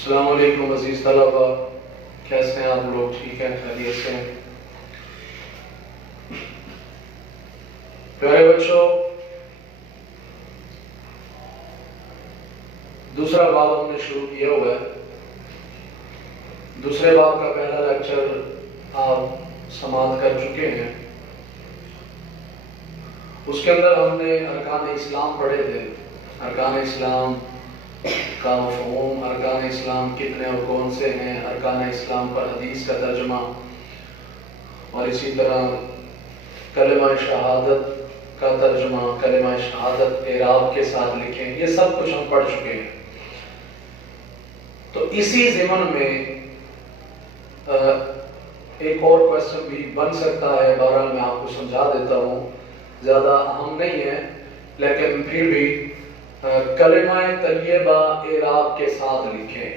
السلام علیکم عزیز طلبہ، کیسے ہیں آپ لوگ؟ ٹھیک ہیں؟ خیریت سے ہیں؟ پیارے بچوں، دوسرا باب ہم نے شروع کیا ہوا ہے۔ دوسرے باب کا پہلا لیکچر آپ سماعت کر چکے ہیں۔ اس کے اندر ہم نے ارکان اسلام پڑھے تھے، ارکان اسلام کا مفہوم، ارکان اسلام کتنے اور کون سے ہیں، ارکان اسلام پر حدیث کا ترجمہ، اور اسی طرح کلمہ شہادت کا ترجمہ، کلمہ شہادت اعراب کے ساتھ لکھیں، یہ سب کچھ ہم پڑھ چکے ہیں۔ تو اسی ضمن میں ایک اور کویسچن بھی بن سکتا ہے، بہرحال میں آپ کو سمجھا دیتا ہوں، زیادہ اہم نہیں ہے لیکن پھر بھی کلمہ طیبہ اعراب کے ساتھ لکھیں۔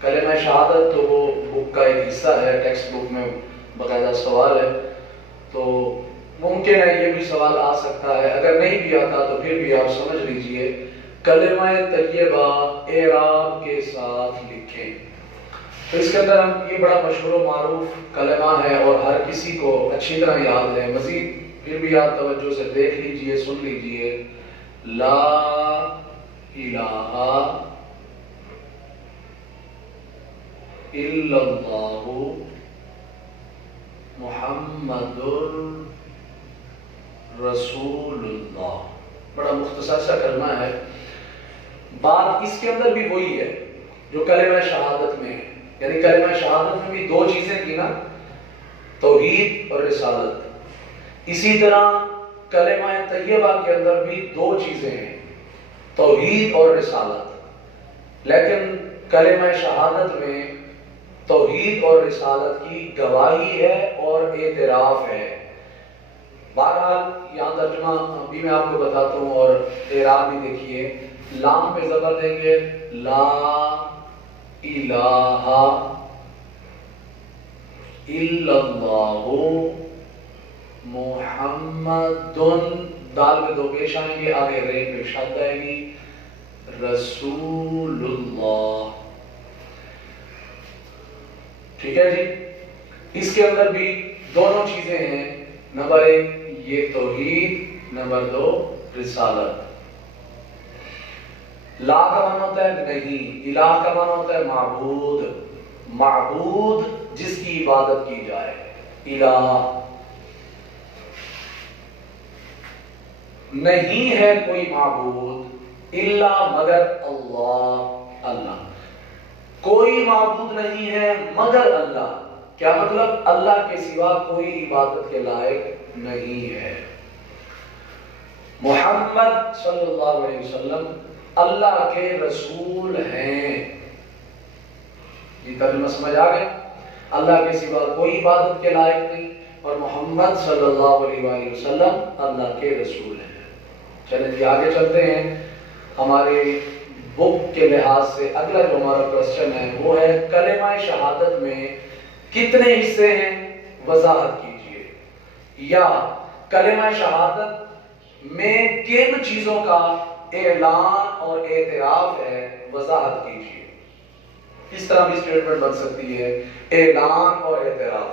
کلمہ شہادت تو وہ بک کا ایک حصہ ہے، ٹیکسٹ بک میں باقاعدہ سوال ہے، تو ممکن ہے یہ بھی سوال آ سکتا ہے۔ اگر نہیں بھی آتا تو پھر بھی آپ سمجھ لیجئے، کلمہ طیبہ اعراب کے ساتھ لکھیں۔ تو اس کے اندر ہم یہ بڑا مشہور و معروف کلمہ ہے اور ہر کسی کو اچھی طرح یاد ہے، مزید پھر بھی آپ توجہ سے دیکھ لیجئے، سن لیجئے۔ لا الہ الا اللہ محمد رسول اللہ۔ بڑا مختصر سا کلمہ ہے، بات اس کے اندر بھی وہی ہے جو کلمہ شہادت میں ہے، یعنی کلمہ شہادت میں بھی دو چیزیں تھی نا، توحید اور رسالت۔ اسی طرح کلمہ طیبہ کے اندر بھی دو چیزیں ہیں، توحید اور رسالت، لیکن کلمہ شہادت میں توحید اور رسالت کی گواہی ہے اور اعتراف ہے۔ بہرحال یہاں ترجمہ بھی میں آپ کو بتاتا ہوں اور اعراب بھی دیکھیے۔ لام پہ زبر دیں گے، لا الہ الا اللہ محمد، دال میں دو پیش آئیں گے، آگے رے پہ شد آئے گی، رسول اللہ۔ ٹھیک ہے جی؟ اس کے اندر بھی دونوں چیزیں ہیں، نمبر ایک یہ توحید، نمبر دو رسالت۔ لا کا معنی ہوتا ہے نہیں، الہ کا معنی ہوتا ہے معبود، معبود جس کی عبادت کی جائے، الہ نہیں ہے کوئی معبود الا مگر اللہ، اللہ کوئی معبود نہیں ہے مگر اللہ۔ کیا مطلب؟ اللہ کے سوا کوئی عبادت کے لائق نہیں ہے۔ محمد صلی اللہ علیہ وسلم اللہ کے رسول ہیں۔ یہ ترجمہ سمجھ آ گیا؟ اللہ کے سوا کوئی عبادت کے لائق نہیں اور محمد صلی اللہ علیہ وآلہ وسلم اللہ کے رسول ہیں۔ چلیں جی آگے چلتے ہیں۔ ہمارے بک کے لحاظ سے اگلا جو ہمارا کویسچن ہے وہ ہے کلمہ شہادت میں کتنے حصے ہیں، وضاحت کیجئے، یا کلمہ شہادت میں کن چیزوں کا اعلان اور اعتراف ہے، وضاحت کیجئے۔ اس طرح بھی اسٹیٹمنٹ بن سکتی ہے، اعلان اور اعتراف۔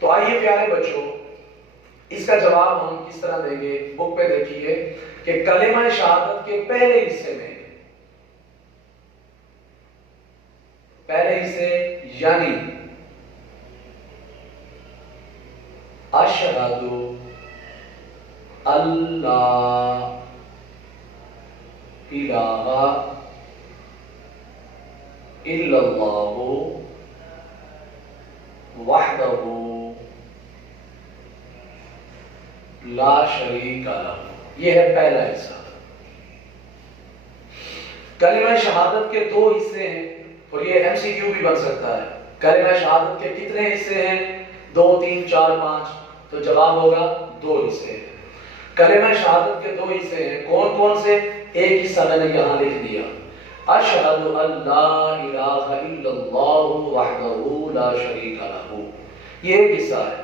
تو آئیے پیارے بچوں، اس کا جواب ہم کس طرح دیں گے؟ بک پہ دیکھیے کہ کلمہ شہادت کے پہلے حصے میں، پہلے حصے یعنی اشہد اللہ الہ الا اللہ وحدہ لا شریک لہ، یہ ہے پہلا حصہ۔ کلمہ شہادت کے دو حصے ہیں اور یہ ایم سی کیو بھی بن سکتا ہے۔ کلمہ شہادت کے کتنے حصے ہیں؟ 2 3 4 5، تو جواب ہوگا 2 حصے ہیں۔ کلمہ شہادت کے 2 حصے ہیں، کون کون سے؟ ایک حصہ میں نے یہاں لکھ دیا، اشہد ان لا الہ الا اللہ وحدہ لا شریک لہ، یہ ایک حصہ ہے۔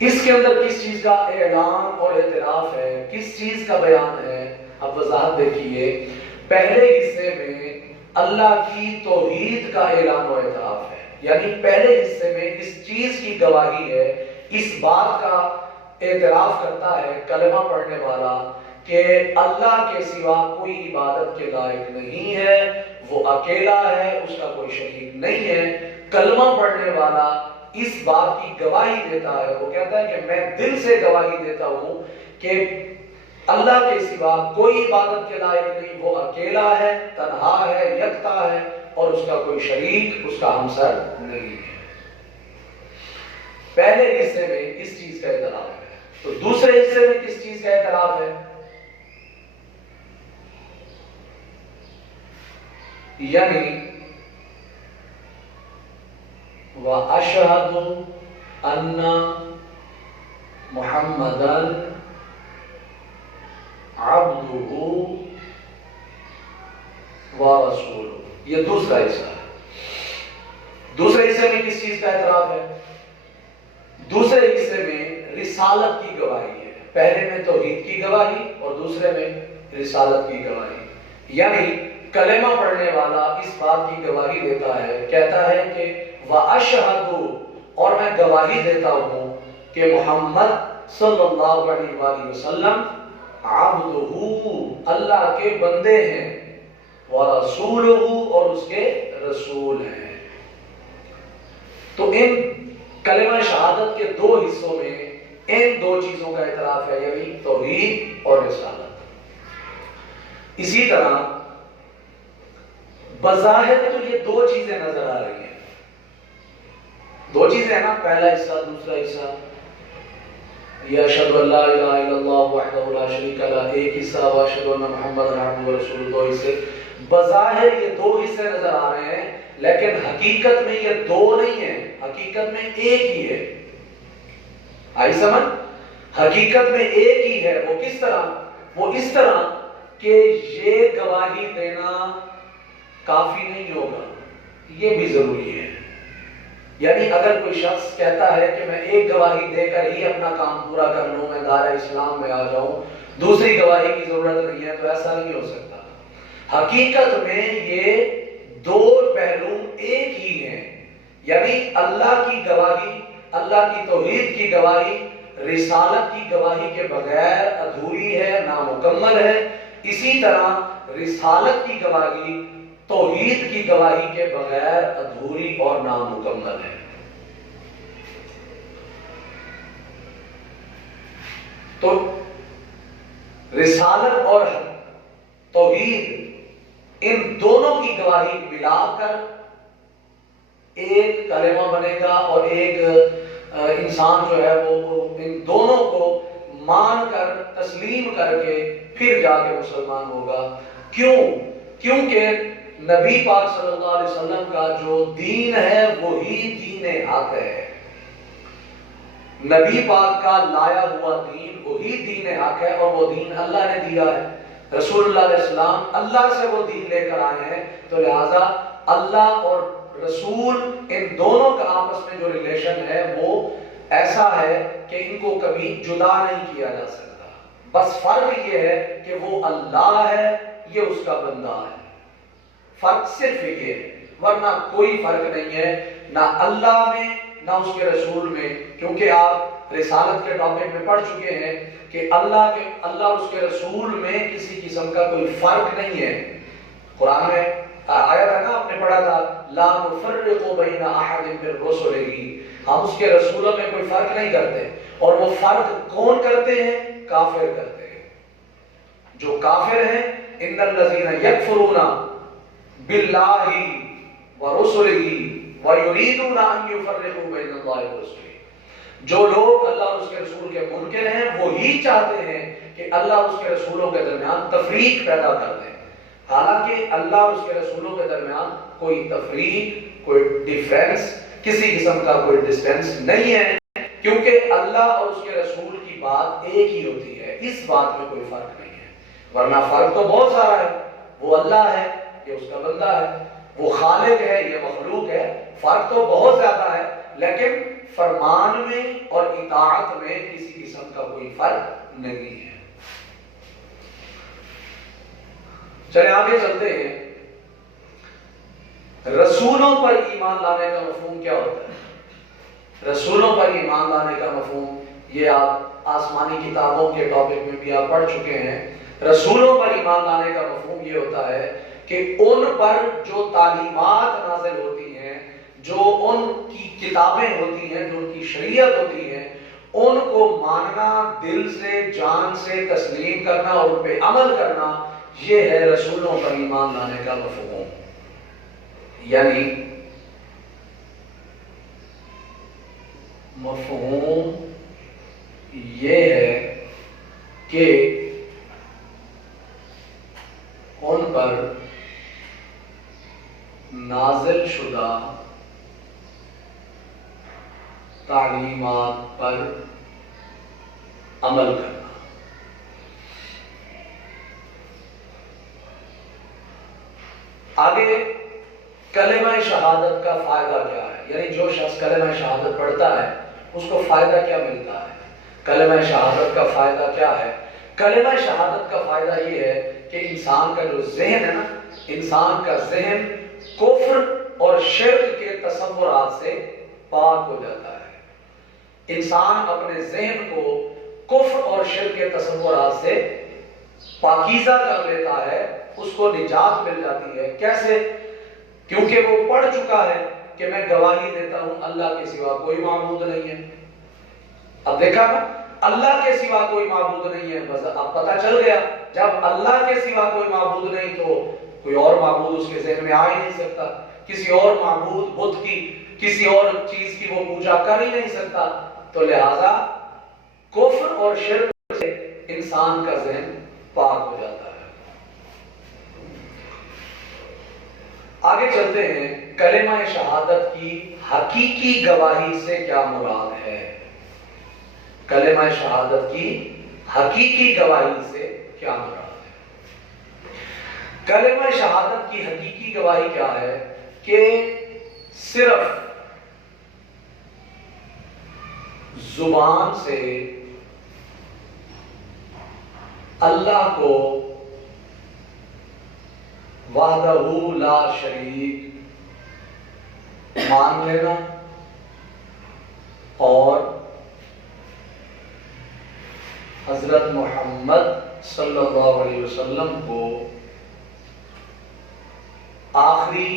اس کے اندر کس چیز کا اعلان اور اعتراف ہے، کس چیز کا بیان ہے؟ اب وضاحت دیکھیے، پہلے حصے میں اللہ کی توحید کا اعلان و اعتراف ہے، یعنی پہلے حصے میں اس چیز کی گواہی ہے، اس بات کا اعتراف کرتا ہے کلمہ پڑھنے والا کہ اللہ کے سوا کوئی عبادت کے لائق نہیں ہے، وہ اکیلا ہے، اس کا کوئی شریک نہیں ہے۔ کلمہ پڑھنے والا اس بات کی گواہی دیتا ہے، وہ کہتا ہے کہ میں دل سے گواہی دیتا ہوں کہ اللہ کے سوا کوئی عبادت کے لائق نہیں، وہ اکیلا ہے، تنہا ہے، یکتا ہے، اور اس کا کوئی شریک، اس کا ہمسر نہیں ہے۔ پہلے حصے میں اس چیز کا اعتراف ہے، تو دوسرے حصے میں کس چیز کا اعتراف ہے؟ یعنی وَأَشْهَدُ أَنَّ مُحَمَّدًا عَبْدُهُ وَرَسُولُهُ، یہ دوسرا حصہ ہے۔ دوسرے حصے میں کس چیز کا اعتراف ہے؟ دوسرے حصے میں رسالت کی گواہی ہے، پہلے میں توحید کی گواہی اور دوسرے میں رسالت کی گواہی۔ یعنی کلمہ پڑھنے والا اس بات کی گواہی دیتا ہے، کہتا ہے کہ وَأَشْهَدُ، اور میں گواہی دیتا ہوں کہ محمد صلی اللہ علیہ وآلہ وسلم عبدہ، اللہ کے بندے ہیں، وَرَسُولُهُ، اور اس کے رسول ہیں۔ تو ان کلمہ شہادت کے دو حصوں میں ان دو چیزوں کا اعتراف ہے، یعنی توحید اور رسالت۔ اسی طرح بظاہر تو یہ دو چیزیں نظر آ رہی ہیں، دو چیزیں ہیں نا، پہلا حصہ دوسرا حصہ، یہ اشہد ان لا الہ الا اللہ وحدہ لا شریک لہ ایک حصہ، واشہد ان محمد عبدہ ورسولہ دو حصے۔ بظاہر یہ دو حصے نظر آ رہے ہیں، لیکن حقیقت میں یہ دو نہیں ہیں، حقیقت میں ایک ہی ہے۔ آئی سمجھ؟ حقیقت میں ایک ہی ہے۔ وہ کس طرح؟ وہ اس طرح کہ یہ گواہی دینا کافی نہیں ہوگا، یہ بھی ضروری ہے۔ یعنی اگر کوئی شخص کہتا ہے کہ میں ایک گواہی دے کر ہی اپنا کام پورا کر لوں، میں دائرہ اسلام میں آ جاؤں، دوسری گواہی کی ضرورت نہیں ہے، تو ایسا نہیں ہو سکتا۔ حقیقت میں یہ دو پہلو ایک ہی ہیں، یعنی اللہ کی گواہی، اللہ کی توحید کی گواہی رسالت کی گواہی کے بغیر ادھوری ہے، نامکمل ہے۔ اسی طرح رسالت کی گواہی توحید کی گواہی کے بغیر ادھوری اور نامکمل ہے۔ تو رسالت اور توحید ان دونوں کی گواہی ملا کر ایک کلمہ بنے گا، اور ایک انسان جو ہے وہ ان دونوں کو مان کر تسلیم کر کے پھر جا کے مسلمان ہوگا۔ کیوں؟ کیونکہ نبی پاک صلی اللہ علیہ وسلم کا جو دین ہے وہی دین حق ہے، نبی پاک کا لایا ہوا دین وہی دین حق ہے، اور وہ دین اللہ نے دیا ہے۔ رسول اللہ علیہ السلام اللہ سے وہ دین لے کر آئے ہیں، تو لہذا اللہ اور رسول ان دونوں کا آپس میں جو ریلیشن ہے وہ ایسا ہے کہ ان کو کبھی جدا نہیں کیا جا سکتا۔ بس فرق یہ ہے کہ وہ اللہ ہے، یہ اس کا بندہ ہے، فرق صرف یہ ہے، ورنہ کوئی فرق نہیں ہے، نہ اللہ میں نہ اس کے رسول میں۔ کیونکہ آپ رسالت کے ٹاپک میں پڑھ چکے ہیں کہ اللہ اور اس کے رسول میں کسی قسم کا کوئی فرق نہیں ہے۔ قرآن میں آیا تھا نا، آپ نے پڑھا تھا لا نفرق بین احد من رسلہ، ہم اس کے رسولوں میں کوئی فرق نہیں کرتے۔ اور وہ فرق کون کرتے ہیں؟ کافر کرتے ہیں۔ جو کافر ہیں ان الذین یکفرون باللہ ورسلہ ویریدون ان یفرقوا بین اللہ ورسلہ، جو لوگ اللہ اور اس کے رسول کے منکر ہیں وہی چاہتے ہیں کہ اللہ اور اس کے رسولوں کے درمیان تفریق پیدا کر دیں، حالانکہ اللہ اور اس کے رسولوں کے درمیان کوئی تفریق، کوئی ڈیفرنس، کسی قسم کا کوئی ڈسٹینس نہیں ہے، کیونکہ اللہ اور اس کے رسول کی بات ایک ہی ہوتی ہے، اس بات میں کوئی فرق نہیں ہے۔ ورنہ فرق تو بہت سارا ہے، وہ اللہ ہے، یہ اس کا بندہ ہے، وہ خالق ہے، یہ مخلوق ہے، فرق تو بہت زیادہ ہے، لیکن فرمان میں اور اطاعت میں کسی قسم کا کوئی فرق نہیں ہے۔ چلے آگے چلتے ہیں۔ رسولوں پر ایمان لانے کا مفہوم کیا ہوتا ہے؟ رسولوں پر ایمان لانے کا مفہوم یہ آپ آسمانی کتابوں کے ٹاپک میں بھی آپ پڑھ چکے ہیں. رسولوں پر ایمان لانے کا مفہوم یہ ہوتا ہے کہ ان پر جو تعلیمات نازل ہوتی ہیں، جو ان کی کتابیں ہوتی ہیں، جو ان کی شریعت ہوتی ہے، ان کو ماننا، دل سے جان سے تسلیم کرنا اور ان پہ عمل کرنا، یہ ہے رسولوں پر ایمان لانے کا مفہوم. یعنی مفہوم یہ ہے کہ ان پر نازل شدہ تعلیمات پر عمل کرنا. آگے کلمہ شہادت کا فائدہ کیا ہے؟ یعنی جو شخص کلمہ شہادت پڑھتا ہے اس کو فائدہ کیا ملتا ہے؟ کلمہ شہادت کا فائدہ کیا ہے؟ کلمہ شہادت کا فائدہ یہ ہے کہ انسان کا جو ذہن ہے نا، انسان کا ذہن کفر اور شرک کے تصورات سے پاک ہو جاتا ہے. انسان اپنے ذہن کو کفر اور شرک کے تصورات سے پاکیزہ کر لیتا ہے، اس کو نجات مل جاتی ہے. کیسے؟ کیونکہ وہ پڑھ چکا ہے کہ میں گواہی دیتا ہوں اللہ کے سوا کوئی معبود نہیں ہے. اب دیکھا نا، اللہ کے سوا کوئی معبود نہیں ہے، بس اب پتہ چل گیا جب اللہ کے سوا کوئی معبود نہیں تو کوئی اور معبود اس کے ذہن میں آ ہی نہیں سکتا. کسی اور معبود بت کی، کسی اور چیز کی وہ پوجا کر ہی نہیں سکتا. تو لہذا کفر اور شرک سے انسان کا ذہن پاک ہو جاتا ہے. آگے چلتے ہیں، کلمہ شہادت کی حقیقی گواہی سے کیا مراد ہے؟ کلمہ شہادت کی حقیقی گواہی سے کیا مراد ہے؟ کلمہ شہادت کی حقیقی گواہی کیا ہے؟ کہ صرف زبان سے اللہ کو وحدہ لا شریک مان لینا اور حضرت محمد صلی اللہ علیہ وسلم کو آخری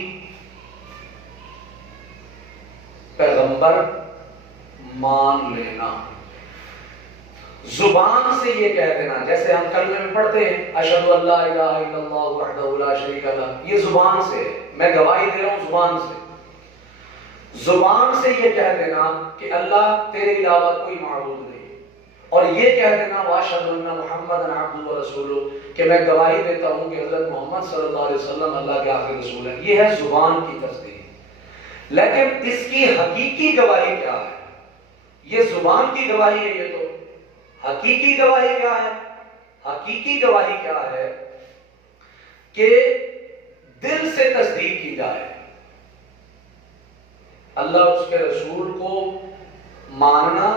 پیغمبر مان لینا. زبان سے یہ کہہ دینا، جیسے ہم کلمے میں پڑھتے ہیں اشہد ان لا الہ الا اللہ وحدہ لا شریک لہ، یہ زبان سے ہے، میں گواہی دے رہا ہوں زبان سے. زبان سے یہ کہہ دینا کہ اللہ تیرے علاوہ کوئی معبود نہیں، اور یہ کہہ دینا واشہد ان محمد عبدہ ورسولہ، کہ میں گواہی دیتا ہوں کہ حضرت محمد صلی اللہ علیہ وسلم اللہ کے آخری رسول ہیں. یہ ہے زبان کی تصدیق. لیکن اس کی حقیقی گواہی کیا ہے؟ یہ زبان کی گواہی ہے، یہ تو حقیقی گواہی کیا ہے؟ حقیقی گواہی کیا ہے؟ کہ دل سے تصدیق کی جائے، اللہ اس کے رسول کو ماننا.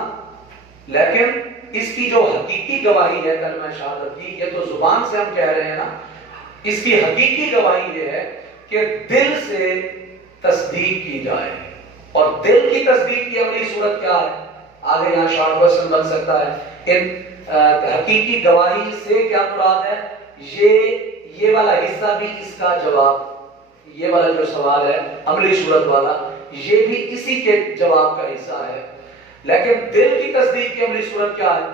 لیکن اس کی جو حقیقی گواہی ہے کلمہ شہادت کی، یہ تو زبان سے ہم کہہ رہے ہیں نا، اس کی حقیقی گواہی یہ ہے کہ دل سے تصدیق کی جائے. اور دل کی تصدیق کی عملی صورت کیا ہے؟ آگے یہاں شارٹ کوسچن بن سکتا ہے، ان حقیقی گواہی سے کیا مراد ہے؟ یہ والا حصہ بھی اس کا جواب، یہ والا جو سوال ہے عملی صورت والا، یہ بھی اسی کے جواب کا حصہ ہے. لیکن دل کی تصدیق کی عملی صورت کیا ہے؟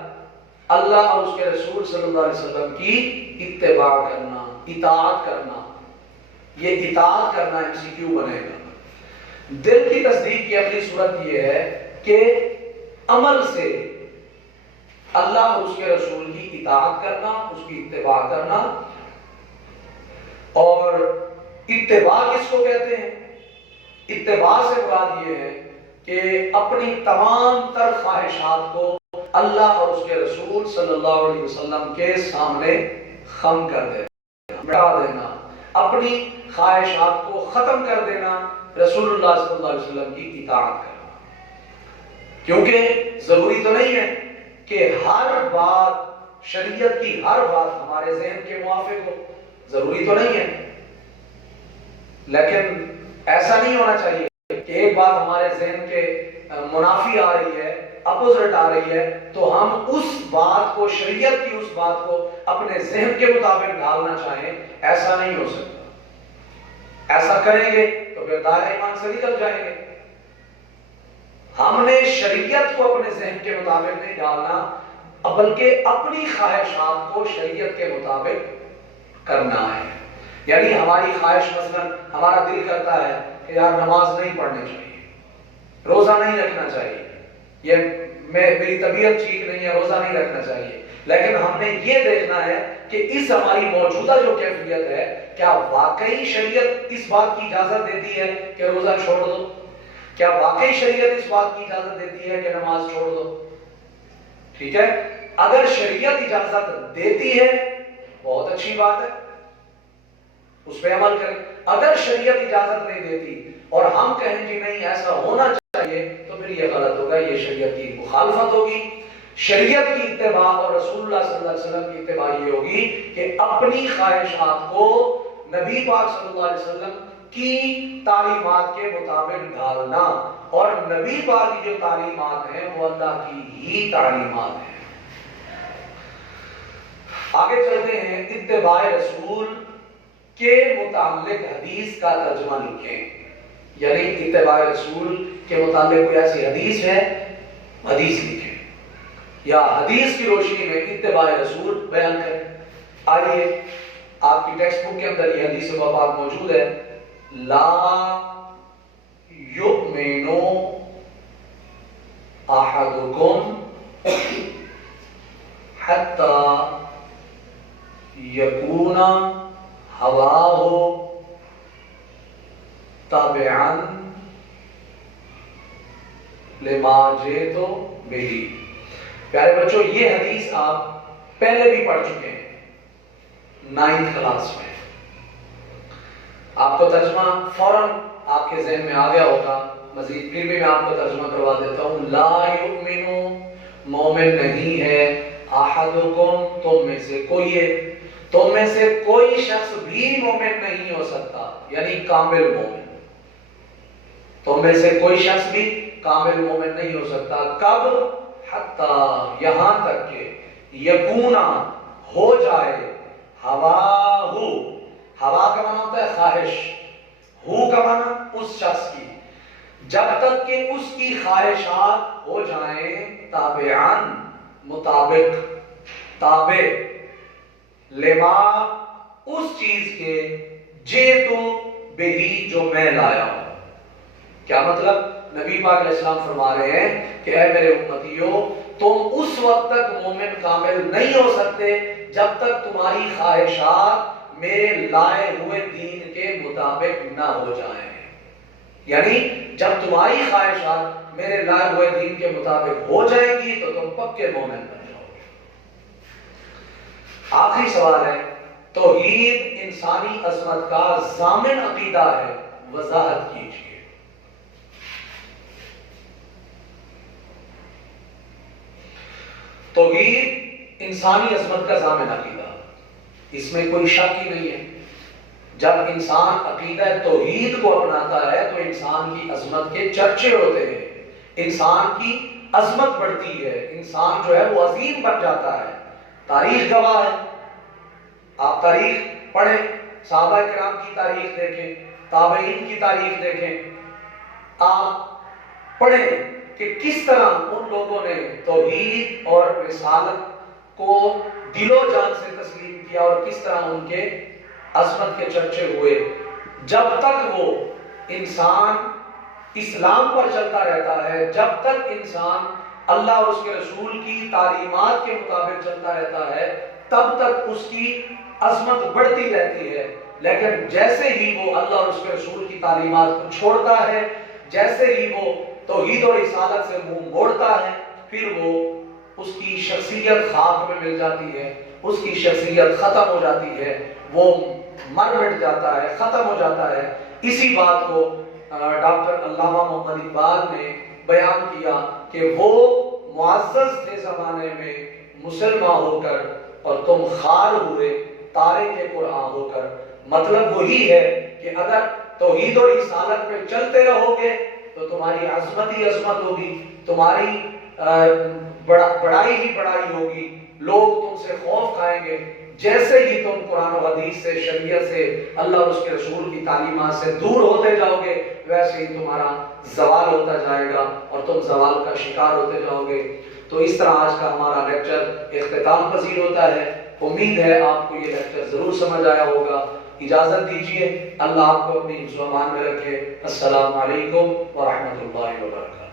اللہ اور اس کے رسول صلی اللہ علیہ وسلم کی اتباع کرنا، اطاعت کرنا. یہ اطاعت کرنا MCQ بنے گا. دل کی تصدیق کی عملی صورت یہ ہے کہ عمل سے اللہ اور اس کے رسول کی اطاعت کرنا، اس کی اتباع کرنا. اور اتباع کس کو کہتے ہیں؟ اتباع سے مراد یہ ہے کہ اپنی تمام تر خواہشات کو اللہ اور اس کے رسول صلی اللہ علیہ وسلم کے سامنے خم کر دینا، مٹا دینا، اپنی خواہشات کو ختم کر دینا، رسول اللہ صلی اللہ علیہ وسلم کی اطاعت کرنا. کیونکہ ضروری تو نہیں ہے کہ ہر بات، شریعت کی ہر بات ہمارے ذہن کے موافق ہو، ضروری تو نہیں ہے. لیکن ایسا نہیں ہونا چاہیے کہ ایک بات ہمارے ذہن کے منافی آ رہی ہے، اپوزٹ آ رہی ہے، تو ہم اس بات کو، شریعت کی اس بات کو اپنے ذہن کے مطابق ڈھالنا چاہیں، ایسا نہیں ہو سکتا۔ ایسا کریں گے تو پھر دائرہ ایمان سے نکل جائیں گے۔ ہم نے شریعت کو اپنے ذہن کے مطابق نہیں ڈالنا، بلکہ اپنی خواہشات کو شریعت کے مطابق کرنا ہے۔ یعنی ہماری خواہش مثلا ہمارا دل کرتا ہے کہ یار نماز نہیں پڑھنی چاہیے، روزہ نہیں رکھنا چاہیے، یہ میری طبیعت ٹھیک نہیں ہے، روزہ نہیں رکھنا چاہیے، لیکن ہم نے یہ دیکھنا ہے کہ اس ہماری موجودہ جو کیفیت ہے، کیا واقعی شریعت اس بات کی اجازت دیتی ہے کہ روزہ چھوڑ دو؟ کیا واقعی شریعت اس بات کی اجازت دیتی ہے کہ نماز چھوڑ دو؟ ٹھیک ہے، اگر شریعت اجازت دیتی ہے بہت اچھی بات ہے، اس پہ عمل کریں۔ اگر شریعت اجازت نہیں دیتی اور ہم کہیں کہ نہیں ایسا ہونا چاہیے، تو پھر یہ غلط ہوگا، یہ شریعت کی مخالفت ہوگی۔ شریعت کی اتباع اور رسول اللہ صلی اللہ علیہ وسلم کی اتباع یہ ہوگی کہ اپنی خواہشات کو نبی پاک صلی اللہ علیہ وسلم کی تعلیمات کے مطابق ڈھالنا، اور نبی پاک کی جو تعلیمات ہیں وہ اللہ کی ہی تعلیمات ہیں۔ آگے چلتے ہیں، اتباع رسول کے متعلق حدیث کا ترجمہ لکھیں۔ یعنی اتباع رسول کے متعلق کوئی ایسی حدیث ہے، حدیث لکھیں، یا حدیث کی روشنی میں اتباع رسول بیان کریں۔ آئیے آپ کی ٹیکسٹ بک کے اندر یہ حدیث پاک موجود ہے، لا یؤمن احدکم حتی یکون ہواہ تابعا لما جئت بہ۔ پیارے بچوں، یہ حدیث آپ پہلے بھی پڑھ چکے ہیں 9th کلاس میں۔ آپ کو ترجمہ فوراً آپ کے ذہن میں آ گیا ہوگا، مزید پھر بھی میں آپ کو ترجمہ کروا دیتا ہوں۔ لا یؤمن، مومن نہیں ہے، احدکم، تم میں سے کوئی ہے، تم میں سے کوئی شخص بھی مومن نہیں ہو سکتا، یعنی کامل مومن، تم میں سے کوئی شخص بھی کامل مومن نہیں ہو سکتا۔ کب؟ حتی، یہاں تک کہ یکونا، ہو جائے، ہواہ، ہوا کا معنی ہوتا ہے خواہش، ہو کا معنی اس شخص کی، جب تک کہ اس کی خواہشات ہو جائیں تابعان، مطابق، تابع، لما، اس چیز کے، جئتو بہی، جو میں لایا ہوں۔ کیا مطلب؟ نبی پاک علیہ السلام فرما رہے ہیں کہ اے میرے امتیوں، تم اس وقت تک مومن کامل نہیں ہو سکتے جب تک تمہاری خواہشات میرے لائے ہوئے دین کے مطابق نہ ہو جائیں۔ یعنی جب تمہاری خواہشات میرے لائے ہوئے دین کے مطابق ہو جائیں گی تو تم پکے مومن بن جاؤ گے۔ آخری سوال ہے، توحید انسانی عظمت کا ضامن عقیدہ ہے، وضاحت کیجیے۔ توحید انسانی عظمت کا ضامن عقیدہ، اس میں کوئی شک ہی نہیں ہے۔ جب انسان عقیدہ توحید کو اپناتا ہے تو انسان کی عظمت کے چرچے ہوتے ہیں، انسان کی عظمت بڑھتی ہے، انسان جو ہے وہ عظیم بن جاتا ہے۔ تاریخ گواہ ہے، آپ تاریخ پڑھیں، صحابہ کرام کی تاریخ دیکھیں، تابعین کی تاریخ دیکھیں، آپ پڑھیں کہ کس طرح ان لوگوں نے توحید اور رسالت کو دل و جان سے تسلیم کیا اور کس طرح ان کے عظمت کے چرچے ہوئے۔ جب تک وہ انسان اسلام پر چلتا رہتا ہے، جب تک انسان اللہ اور اس کے رسول کی تعلیمات کے مطابق چلتا رہتا ہے، تب تک اس کی عظمت بڑھتی رہتی ہے۔ لیکن جیسے ہی وہ اللہ اور اس کے رسول کی تعلیمات کو چھوڑتا ہے، جیسے ہی وہ توحید اور رسالت سے منہ موڑتا ہے، پھر وہ اس کی شخصیت خاک میں مل جاتی ہے، اس کی شخصیت ختم ہو جاتی ہے، وہ مر مٹ جاتا ہے، ختم ہو جاتا ہے۔ اسی بات کو ڈاکٹر علامہ محمد اقبال نے بیان کیا کہ وہ معزز تھے زمانے میں مسلمان ہو کر اور تم خار ہوئے تارے کے قرآن ہو کر۔ مطلب وہی ہے کہ اگر توحید و رسالت پہ چلتے رہو گے تو تمہاری عظمت ہی عظمت ہوگی، تمہاری بڑائی ہی بڑائی ہوگی، لوگ تم سے خوف کھائیں گے۔ جیسے ہی تم قرآن و حدیث سے، شریعت سے، اللہ اور اس کے رسول کی تعلیمات سے دور ہوتے جاؤ گے، ویسے ہی تمہارا زوال ہوتا جائے گا اور تم زوال کا شکار ہوتے جاؤ گے۔ تو اس طرح آج کا ہمارا لیکچر اختتام پذیر ہوتا ہے۔ امید ہے آپ کو یہ لیکچر ضرور سمجھ آیا ہوگا۔ اجازت دیجیے، اللہ آپ کو اپنی حفظ و امان میں رکھے۔ السلام علیکم ورحمۃ اللہ وبرکاتہ۔